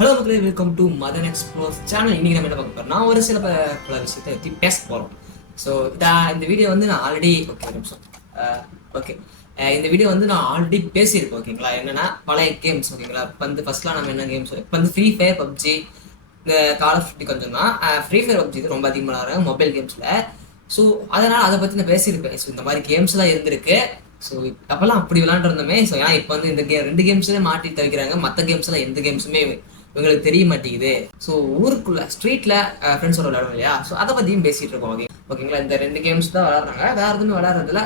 Hello மக்களே, welcome to Madan explore channel. இன்னைக்கு நம்ம என்ன பார்க்க போறோம், நான் ஒரு சில பல விஷயத்தை பற்றி பேச போகிறோம். ஸோ இந்த வீடியோ வந்து நான் ஆல்ரெடி ஓகே இந்த வீடியோ வந்து நான் ஆல்ரெடி பேசியிருக்கேன். ஓகேங்களா, என்னன்னா பழைய கேம்ஸ். ஓகேங்களா, இப்போ வந்து ஃபர்ஸ்ட்லாம் நம்ம என்ன கேம்ஸ், இப்போ வந்து ஃப்ரீ ஃபயர், பப்ஜி, இந்த கால் ஆஃப் டியூட்டி கொஞ்சம் தான். ஃப்ரீ ஃபயர் பப்ஜி ரொம்ப அதிகமாக வராங்க மொபைல் கேம்ஸில். ஸோ அதனால் அதை பற்றி நான் பேசியிருப்பேன். ஸோ இந்த மாதிரி கேம்ஸ்லாம் இருந்திருக்கு. ஸோ அப்போல்லாம் அப்படி விளாண்டுருந்தோமே. ஸோ ஏன்னா இப்போ வந்து இந்த ரெண்டு கேம்ஸ்லேயே மாட்டி தவிக்கிறாங்க. மற்ற கேம்ஸ்லாம் எந்த கேம்ஸுமே இவங்களுக்கு தெரிய மாட்டேங்குது. ஸோ ஊருக்குள்ள ஸ்ட்ரீட்ல ஃப்ரெண்ட்ஸோட விளையாடுவோம் இல்லையா, ஸோ அதை பற்றியும் பேசிட்டு இருக்கோம். ஓகேங்களா, இந்த ரெண்டு கேம்ஸ் தான் விளாட்றாங்க, வேற எதுவுமே விளையாடுறதில்ல.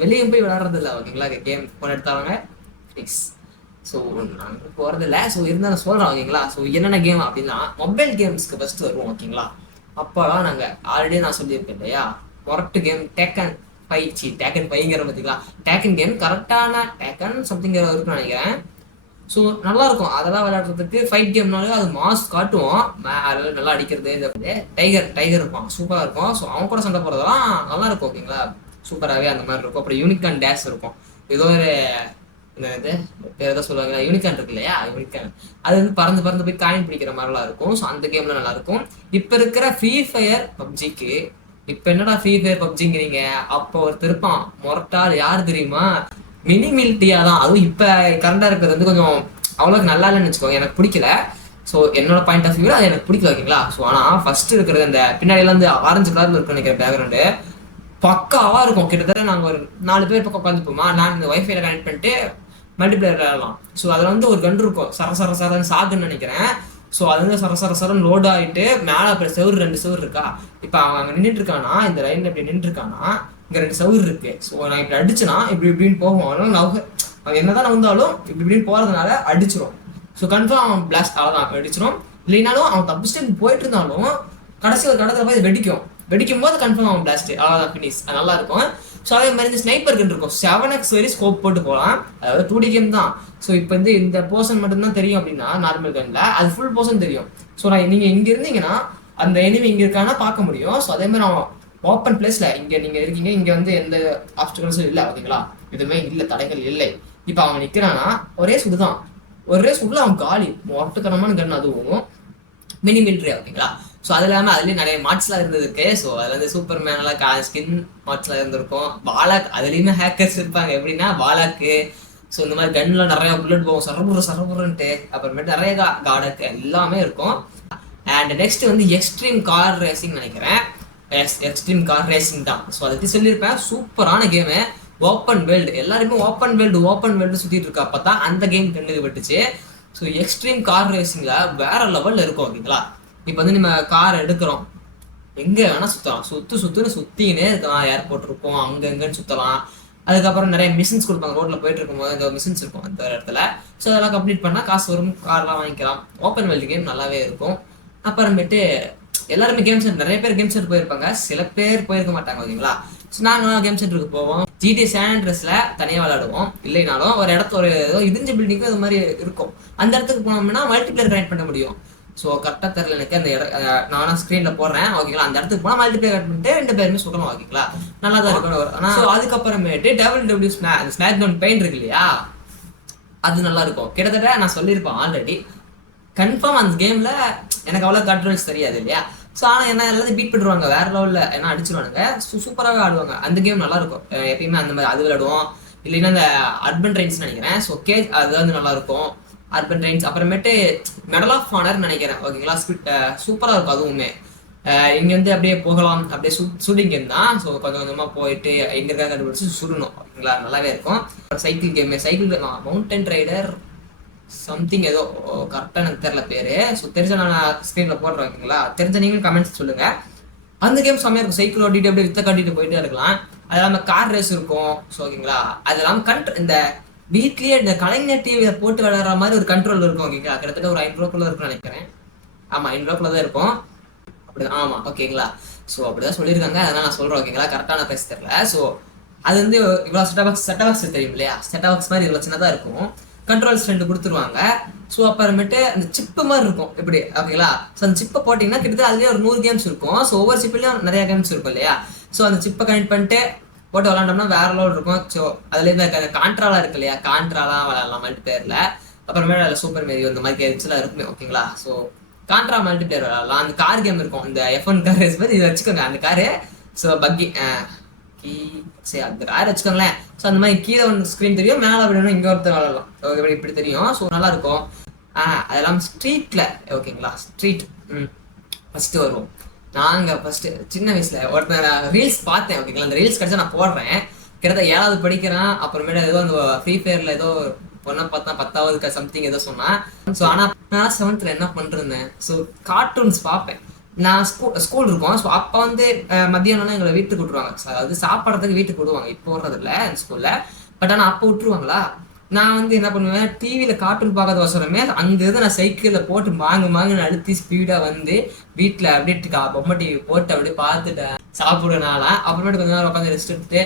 வெளியும் போய் விளையாடுறதில்ல. ஓகேங்களா, கேம் ஃபோன் எடுத்தாங்க ஃபிக்ஸ். ஸோ நாங்கள் போகிறதில்ல. ஸோ இருந்தால் நான் சொல்கிறேன். ஓகேங்களா, ஸோ என்னென்ன கேம் அப்படின்னா மொபைல் கேம்ஸ்க்கு ஃபஸ்ட்டு வருவோம். ஓகேங்களா, அப்போலாம் நாங்கள் ஆல்ரெடி நான் சொல்லியிருக்கேன் இல்லையா, மொரட்டு கேம் டேக்கன் ஃபைங்கிற பார்த்தீங்களா, டேக்கன் கேம் கரெக்டான டேக்கன் சம்திங் இருக்குன்னு நினைக்கிறேன். ஸோ நல்லா இருக்கும் அதெல்லாம் விளையாடுறதுக்கு. ஃபைட் கேம்னாலே அது மாஸ் காட்டுவோம், நல்லா அடிக்கிறது. இந்த டைகர் இருப்பான், சூப்பராக இருக்கும். ஸோ அவங்க கூட சண்டை போடுறதெல்லாம் நல்லா இருக்கும். ஓகேங்களா, சூப்பராகவே அந்த மாதிரி இருக்கும். அப்புறம் யூனிகான் டேஷ் இருக்கும். ஏதோ ஒரு இது பேர் எதோ சொல்லுவாங்க, யூனிகான் இருக்கு இல்லையா, யூனிகான் அது வந்து பறந்து போய் காயின் பிடிக்கிற மாதிரிலாம் இருக்கும். ஸோ அந்த கேம்ல நல்லா இருக்கும். இப்போ இருக்கிற ஃப்ரீ ஃபயர் பப்ஜிக்கு இப்போ என்னடா ஃப்ரீ ஃபயர் பப்ஜிங்கிறீங்க, அப்போ ஒரு திருப்பான் மொரட்டால் யார் தெரியுமா, மினி மில்ட்டியா தான். அதுவும் இப்போ கரண்டாக இருக்கிறது வந்து கொஞ்சம் அவ்வளோக்கு நல்லா இல்லைன்னு வச்சுக்கோங்க, எனக்கு பிடிக்கல. ஸோ என்னோட பாயிண்ட் ஆஃப் வியூவில் அது எனக்கு பிடிக்கல. ஓகேங்களா, ஸோ ஆனால் ஃபர்ஸ்ட் இருக்கிறது அந்த பின்னாடியெல்லாம் வந்து ஆரஞ்சு கலரில் இருக்குன்னு நினைக்கிற பேக்ரவுண்டு பக்காவாக இருக்கும். கிட்டத்தட்ட நாங்கள் ஒரு 4 பேர் பக்கம் உட்காந்துப்போமா, நான் இந்த ஒய்ஃபைல கனெக்ட் பண்ணிட்டு மல்டிபிளேயர் விளையாடலாம். ஸோ அதில் வந்து ஒரு கன் இருக்கும், சரன்னு சாகுன்னு நினைக்கிறேன். ஸோ அது வந்து சரன்னு லோட் ஆகிட்டு மேலே அப்புறம் 2 செவுரு இருக்கா. இப்போ அவன் அங்கே நின்றுட்டு இருக்கானா, இந்த லைனில் இப்படி நின்றுட்டு இருக்கானா, இங்கே 2 செவுரு இருக்கு. ஸோ நான் இப்படி அடிச்சுனா இப்படின்னு போகும். அவன் என்னதான் வந்தாலும் இப்படின்னு போகிறதுனால அடிச்சிடும். ஸோ கன்ஃபார்ம் அவன் பிளாஸ்ட் அவ்வளோதான் அடிச்சிடும். இல்லைனாலும் அவன் தப்பிச்சுட்டு போயிட்டு இருந்தாலும் கடைசி ஒரு கடத்தில் போய் வெடிக்கும் போது கன்ஃபார்ம் அவன் பிளாஸ்ட் அவ்வளோதான், ஃபினிஷ். நல்லா இருக்கும். ஸோ அதே மாதிரி இந்த ஸ்னைப்பர் கன் இருக்கும், 7x வரை ஸ்கோப் போட்டு போகலாம். அதாவது 2D கேம் தான். ஸோ இப்போ வந்து இந்த போர்ஷன் மட்டும்தான் தெரியும் அப்படின்னா நார்மல் கன்ல அது ஃபுல் போர்ஷன் தெரியும். ஸோ நீங்கள் இங்கே இருந்தீங்கன்னா அந்த எனிமி இங்கே இருக்கானா பார்க்க முடியும். ஸோ அதே மாதிரி அவன் ஓப்பன் பிளேஸ்ல இங்கே நீங்கள் இருக்கீங்க, இங்கே வந்து எந்த ஆப்ஸ்டிகல்ஸும் இல்லை. ஓகேங்களா, எதுவுமே இல்லை, தடைகள் இல்லை. இப்போ அவன் நிற்கிறானா ஒரே சுடுதான், ஒரே சுடுல அவன் காலி மொட்டத்தனமான கன். அதுவும் மினி மிலிட்ரி. ஓகேங்களா, ஸோ அது இல்லாமல் அதுலேயும் நிறைய மார்ட்ஸ்லாம் இருந்ததுருக்கு. ஸோ அதில் வந்து சூப்பர் மேனெல்லாம் ஸ்கின் மார்ட்ஸ்லாம் இருந்திருக்கும். பாலாக் அதுலேயுமே ஹேக்கர்ஸ் இருப்பாங்க. எப்படின்னா பாலாக்கு ஸோ இந்த மாதிரி கன்லாம் நிறையா புல்லட் போகும், சரபுரன்ட்டு. அப்புறமேட்டு நிறைய கார்டக்கு எல்லாமே இருக்கும். அண்ட் நெக்ஸ்ட் வந்து எக்ஸ்ட்ரீம் கார் ரேசிங் நினைக்கிறேன். எக்ஸ்ட்ரீம் கார் ரேசிங் தான். ஸோ அதை பற்றி சொல்லியிருப்பேன். சூப்பரான கேமு, ஓப்பன் வேர்ல்டு. எல்லாருமே ஓப்பன் வேர்ல்டு சுற்றிட்டு இருக்கா. அப்போ தான் அந்த கேம் கண்ணுக்கு பட்டுச்சு. ஸோ எக்ஸ்ட்ரீம் கார் ரேசிங்கில் வேற லெவலில் இருக்கும். ஓகேங்களா, இப்போ வந்து நம்ம கார் எடுக்கிறோம், எங்கே வேணால் சுற்றலாம், சுற்றினே இருக்கலாம். ஏர்போர்ட் இருக்கும், அங்கே எங்கேன்னு சுற்றலாம். அதுக்கப்புறம் நிறைய மிஷின்ஸ் கொடுப்பாங்க. ரோட்டில் போயிட்டு இருக்கும்போது இந்த மிஷின்ஸ் இருக்கும் அந்த இடத்துல. ஸோ அதெல்லாம் கம்ப்ளீட் பண்ணால் காசு வரும், கார்லாம் வாங்கிக்கலாம். ஓப்பன் வேர்ல்டு கேம் நல்லாவே இருக்கும். அப்புறமேட்டு எல்லாருமே கேம் சென்டர், நிறைய பேர் கேம் சென்டர் போயிருப்பாங்க, சில பேர் போயிருக்க மாட்டாங்க. ஓகேங்களா, ஸோ நாங்கள் கேம் சென்டருக்கு போவோம். GTA San Andreasல தனியாக விளையாடுவோம். இல்லைனாலும் ஒரு இடத்துல ஒரு ஏதோ இடிஞ்ச பில்டிங்கும் இது மாதிரி இருக்கும், அந்த இடத்துக்கு போனோம்னா மல்டிபிளேயர் கனெக்ட் பண்ண முடியும். ஸோ கரெக்டாக தெரியல எனக்கு அந்த நானும் ஸ்க்ரீனில் போடுறேன். ஓகேங்களா, அந்த இடத்துக்கு போனால் மல்டிபிளேயர் கனெக்ட் பண்ணிட்டு 2 பேருமே சொல்லணும். ஓகேங்களா, நல்லா தான் இருக்கணும். ஆனால் ஸோ அதுக்கப்புறமேட்டு WWE ஸ்மாக் டவுன் பெயின் இருக்கு இல்லையா, அது நல்லா இருக்கும். கிட்டத்தட்ட நான் சொல்லியிருப்பேன் ஆல்ரெடி. கன்ஃபார்ம் அந்த கேமில் எனக்கு அவ்வளோ கண்ட்ரோல்ஸ் தெரியாது இல்லையா. ஸோ ஆனால் என்ன எல்லாத்தையும் பீட் பண்ணிடுவாங்க வேற லெவலில், ஏன்னா அடிச்சிருவானுங்க. சூப்பராகவே ஆடுவாங்க. அந்த கேம் நல்லா இருக்கும். எப்பயுமே அந்த மாதிரி அது விளையாடுவோம். இல்லைன்னா இந்த அர்பன் ட்ரெயின்ஸ் நினைக்கிறேன். ஸோ அது வந்து நல்லா இருக்கும், அர்பன் ட்ரெயின்ஸ். அப்புறமேட்டு மெடல் ஆஃப் ஆனர் நினைக்கிறேன். ஓகேங்களா, சூப்பராக இருக்கும் அதுவுமே. இங்கேருந்து அப்படியே போகலாம், அப்படியே ஷூட்டிங் கேம் தான். ஸோ கொஞ்சமாக போயிட்டு எங்கே இருக்காங்க கண்டுபிடிச்சி சுடணும். ஓகேங்களா, நல்லாவே இருக்கும். Cycle game, cycle mountain rider something ஏதோ கரெக்டாக எனக்கு தெரியல பேர். ஸோ தெரிஞ்ச நான் ஸ்க்ரீனில் போடுறேன். ஓகேங்களா, தெரிஞ்ச நீங்களும் கமெண்ட்ஸ் சொல்லுங்கள். அந்த கேம் செம்மையாக இருக்கும். சைக்கிள் ஓட்டிட்டு அப்படியே வித்த காட்டிட்டு போயிட்டே இருக்கலாம். அது இல்லாமல் கார் ரேஸ் இருக்கும். ஸோ ஓகேங்களா, அது இல்லாமல் இந்த வீட்லேயே இந்த கலைஞர் டிவியை போட்டு விளையாடுற மாதிரி ஒரு கண்ட்ரோல் இருக்கும். ஓகேங்களா, கிட்டத்தட்ட ஒரு 5 ரூபாக்குள்ள இருக்குன்னு நினைக்கிறேன். ஆமாம், 5 ரூபாக்குள்ள தான் இருக்கும். அப்படிதான், ஆமாம். ஓகேங்களா, ஸோ அப்படிதான் சொல்லியிருக்காங்க, அதெல்லாம் நான் சொல்கிறேன். ஓகேங்களா, கரெக்டான பேச தெரியல. ஸோ அது வந்து இவ்வளோ செட்டாபாக்ஸ் தெரியும் இல்லையா, செட்டாபாக்ஸ் மாதிரி இவ்வளோ சின்னதாக இருக்கும். கண்ட்ரோல்ஸ் 2 கொடுத்துருவாங்க. ஸோ அப்புறமேட்டு அந்த சிப்பு மாதிரி இருக்கும் இப்படி. ஓகேங்களா, ஸோ அந்த சிப்பை போட்டிங்கன்னா கிட்டத்தட்ட அதுலேயே ஒரு 100 கேம்ஸ் இருக்கும். ஸோ ஒவ்வொரு சிப்பிலையும் நிறைய கேம்ஸ் இருக்கும் இல்லையா. ஸோ அந்த சிப்பை கனெக்ட் பண்ணிட்டு போட்டு விளாண்டோம்னா வேற லெவல் இருக்கும். ஸோ அதுலேருந்து கான்ட்ராலாம் இருக்கு இல்லையா, கான்ட்ராலாம் விளாட்லாம் மல்டிபிளேயரில். அப்புறமே அதில் சூப்பர் மேரியோ இந்த மாதிரி கேம்ஸ்லாம் இருக்குமே ஓகேங்களா. ஸோ கான்ட்ரா மல்டிபிளேயர் விளாடலாம். அந்த கார் கேம் இருக்கும், இந்த F1 கார் ரேஸ் மாதிரி இதை வச்சுக்கோங்க அந்த காரு. ஸோ பக்கி சரி அந்த கார் வச்சுக்கோங்களேன். ஸோ அந்த மாதிரி கீழே ஒன்று ஸ்க்ரீன் தெரியும், மேலே அப்படின்னு இங்கே ஒருத்தர் விளாடலாம், இப்படி தெரியும். ஸோ நல்லா இருக்கும். அதெல்லாம் ஸ்ட்ரீட்டில் ஓகேங்களா. ஸ்ட்ரீட் ஃபஸ்ட்டு வருவோம். நாங்கள் ஃபஸ்ட்டு சின்ன வயசில் ஒருத்தர் ரீல்ஸ் பார்த்தேன் ஓகேங்களா. அந்த ரீல்ஸ் கிடச்சா நான் போடுறேன். கிட்டத்தட்ட 7வது படிக்கிறேன். அப்புறமேல ஏதோ அந்த ஃப்ரீ ஃபயரில் ஏதோ பொண்ணை பார்த்தா 10வது சம்திங் ஏதோ சொன்னான். ஸோ ஆனால் நான் 7th என்ன பண்ணிருந்தேன், ஸோ கார்ட்டூன்ஸ் பார்ப்பேன். நான் ஸ்கூல் இருக்கோம். ஸோ அப்போ வந்து மத்தியானம்னா எங்களை வீட்டுக்கு விட்டுருவாங்க. அதாவது சாப்பிட்றதுக்கு வீட்டுக்கு விடுவாங்க. இப்போ வர்றதில்ல அந்த ஸ்கூலில், பட் ஆனால் அப்போ விட்டுருவாங்களா. நான் வந்து என்ன பண்ணுவேன், டிவியில் கார்ட்டூன் பார்க்கறது வசரமே அங்கேருந்து நான் சைக்கிளில் போட்டு மாங்குன்னு அழுத்தி ஸ்பீடாக வந்து வீட்டில் அப்படியே பொம்மை டிவி போட்டு அப்படியே பார்த்துட்டேன் சாப்பிடுறதுனால. அப்புறமேட்டு கொஞ்ச நேரம் உட்காந்து ரெஸ்ட் எடுத்துட்டு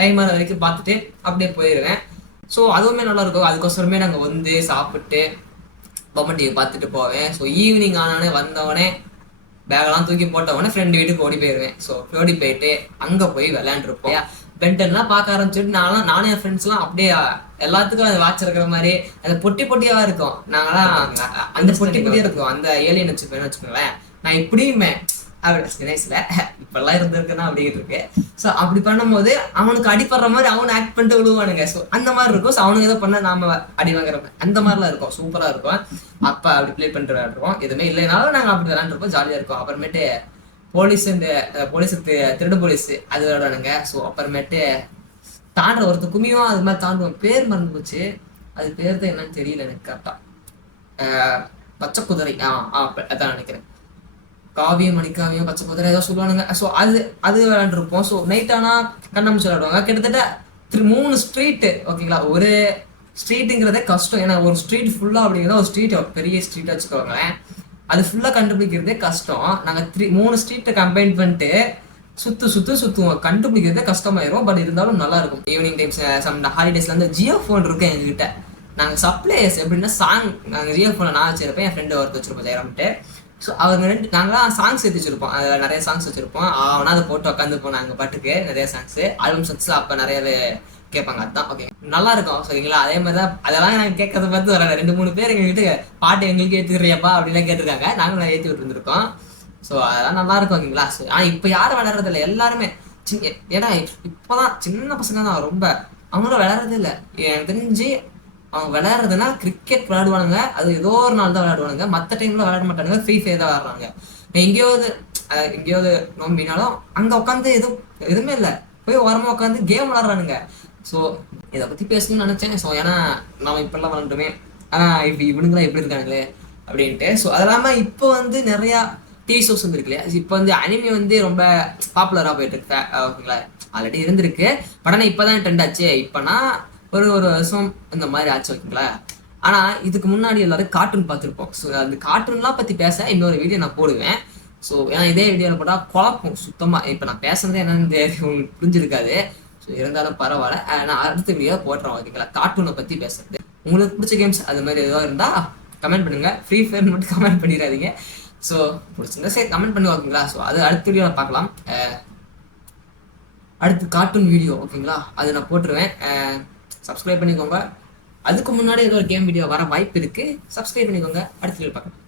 டைம் ஆகிற வரைக்கும் பார்த்துட்டு அப்படியே போயிடுவேன். ஸோ அதுவுமே நல்லா இருக்கும். அதுக்கோசரமே நாங்கள் வந்து சாப்பிட்டு பொம்மை டிவி பார்த்துட்டு போவேன். ஸோ ஈவினிங் ஆனானே வந்தவொடனே பேகெல்லாம் தூக்கி போட்டவொடனே ஃப்ரெண்டு வீட்டுக்கு ஓடி போயிடுவேன். ஸோ ஓடி போயிட்டு அங்கே போய் விளையாண்டுருப்போம். பென்டென்லாம் பார்க்க ஆரம்பிச்சுட்டு நானும் என் ஃப்ரெண்ட்ஸ்லாம் அப்படியே எல்லாத்துக்கும் அது வாட்ச் இருக்கிற மாதிரி அந்த பொட்டியாக இருக்கும். நாங்களாம் அந்த பொட்டியாக இருக்கும். அந்த ஏலியன் வச்சுக்கோங்களேன். நான் இப்படியுமே சின்ன இப்பெல்லாம் இருந்திருக்குன்னா அப்படிங்கிட்டு இருக்கு. ஸோ அப்படி பண்ணும்போது அவனுக்கு அடிப்படுற மாதிரி அவனு ஆக்ட் பண்ணிட்டு விழுவானுங்க. ஸோ அந்த மாதிரி இருக்கும். ஸோ அவனுக்கு எதோ பண்ண நாம அடி வாங்குற அந்த மாதிரிலாம் இருக்கும். சூப்பராக இருக்கும். அப்போ அப்படி ப்ளே பண்ணிட்டு விளையாடுறோம். எதுவுமே இல்லைனாலும் நாங்கள் அப்படி விளையாண்டுருப்போம், ஜாலியாக இருக்கும். அப்புறமேட்டு போலீஸ் திருடு போலீஸ் அது விளையாடுவானுங்க. ஸோ அப்புறமேட்டு தாண்டுற ஒருத்தர் குமியும் அது மாதிரி தாண்டுவோம். பேர் மறந்து போச்சு, அது பேர் தான் என்னன்னு தெரியல எனக்கு கரெக்டா. பச்சை குதிரை அதான் நினைக்கிறேன். காவியம் மணிக்காவியம் பச்சை குதிரை ஏதோ சொல்லுவானுங்க. ஸோ அது விளையாண்டுருப்போம். ஸோ நைட் ஆனால் கண்ணாமூச்சி விளையாடுவாங்க. கிட்டத்தட்ட 3 ஸ்ட்ரீட்டு ஓகேங்களா. ஒரு ஸ்ட்ரீட்டுங்கிறதே கஷ்டம். ஏன்னா ஒரு ஸ்ட்ரீட் ஃபுல்லாக அப்படிங்கிறத ஒரு ஸ்ட்ரீட் பெரிய ஸ்ட்ரீட் வச்சுக்கோங்களேன், அது ஃபுல்லாக கண்டுபிடிக்கிறதே கஷ்டம். நாங்கள் 3 ஸ்ட்ரீட்டை கம்பைன் பண்ணிட்டு சுற்றுவோம். கண்டுபிடிக்கிறதே கஷ்டமாயிரும். பட் இருந்தாலும் நல்லா இருக்கும். ஈவினிங் டைம்ஸ் சம் ஹாலிடேஸ்ல வந்து ஜியோ ஃபோன் இருக்கும் எங்ககிட்ட. நாங்கள் சப்ளையர்ஸ் எப்படின்னா நாங்கள் ஜியோ ஃபோனை நான் வச்சிருப்பேன், என் ஃப்ரெண்டு ஒருத்தர் வச்சிருப்போம் ஜெயராம்ட்டு. ஸோ அவங்க நாங்களாம் சாங்ஸ் எடுத்து வச்சிருப்போம். அதில் நிறைய சாங்ஸ் வச்சிருப்போம். அவனா அதை போட்டு உட்காந்துப்போம் நாங்கள் பாட்டுக்கு. நிறைய சாங்ஸு ஆல்பம் சாங்ஸ் அப்போ நிறையவே கேட்பாங்க. அதுதான் ஓகே நல்லா இருக்கும். சரிங்களா. அதே மாதிரி தான் அதெல்லாம் நாங்கள் கேட்கறத பார்த்து ஒரு 2-3 பேர் எங்கள் வீட்டு பாட்டு எங்களுக்கு ஏற்றுக்கிறியாப்பா அப்படின்லாம் கேட்டிருக்காங்க. நாங்களும் ஏற்றி விட்டுருந்துருக்கோம். ஸோ அதெல்லாம் நல்லா இருக்கும் ஓகேங்களா. ஸோ ஆனால் இப்போ யாரும் விளையாடுறது இல்லை, எல்லாருமே ஏன்னா இப்போதான் சின்ன பசங்க தான் ரொம்ப அவங்களும் விளையாடுறது இல்லை. எனக்கு தெரிஞ்சு அவங்க விளையாடுறதுன்னா கிரிக்கெட் விளையாடுவானுங்க, அது ஏதோ ஒரு நாள் தான் விளையாடுவானுங்க. மற்ற டைம்ல விளையாட மாட்டானுங்க, ஃப்ரீ ஃபயர் தான் விளையாடுறாங்க. எங்கேயாவது நோம்பினாலும் அங்கே உட்காந்து எதுவுமே இல்லை, போய் ஓரமாக உட்காந்து கேம் விளையாடுறானுங்க. ஸோ இதை பற்றி பேசணும்னு நினச்சேன். ஸோ ஏன்னா நம்ம இப்பெல்லாம் விளாண்டுமே இப்போ இவனுங்களாம் எப்படி இருக்காங்களே அப்படின்ட்டு. ஸோ அது இல்லாமல் இப்போ வந்து நிறையா டிவி ஷோஸ் வந்துருக்கு இல்லையா. இப்போ வந்து அனிமே வந்து ரொம்ப பாப்புலராக போயிட்டு இருக்கு ஓகேங்களா. ஆல்ரெடி இருந்திருக்கு, பட் ஆனால் இப்போ தான் ட்ரெண்ட் ஆச்சு. இப்போனா ஒரு வருஷம் இந்த மாதிரி ஆச்சு ஓகேங்களா. ஆனால் இதுக்கு முன்னாடி எல்லாரும் கார்ட்டூன் பார்த்துருப்போம். ஸோ அந்த கார்ட்டூன்லாம் பற்றி பேச இன்னொரு வீடியோ நான் போடுவேன். ஸோ ஏன்னா இதே வீடியோவில் போட்டால் குழப்பம் சுத்தமாக. இப்போ நான் பேசுறதே என்னன்னு உங்களுக்கு புரிஞ்சிருக்காது. ஸோ இருந்தாலும் பரவாயில்ல, நான் அடுத்த வீடியோ போட்டுறேன் ஓகேங்களா. கார்ட்டூனை பற்றி பேசுறது. உங்களுக்கு பிடிச்ச கேம்ஸ் அது மாதிரி ஏதோ இருந்தால் கமெண்ட் பண்ணுங்கள். ஃப்ரீ ஃபயர் மட்டும் கமெண்ட் பண்ணிடாதீங்க. ஸோ பிடிச்சிருந்தா சரி கமெண்ட் பண்ணி ஓகேங்களா. ஸோ அது அடுத்த வீடியோ பார்க்கலாம். அடுத்து கார்ட்டூன் வீடியோ ஓகேங்களா, அது நான் போட்டுருவேன். சப்ஸ்கிரைப் பண்ணிக்கோங்க. அதுக்கு முன்னாடி ஏதோ ஒரு கேம் வீடியோ வர வாய்ப்பு இருக்குது, சப்ஸ்கிரைப் பண்ணிக்கோங்க. அடுத்த வீடியோ பார்க்கலாம்.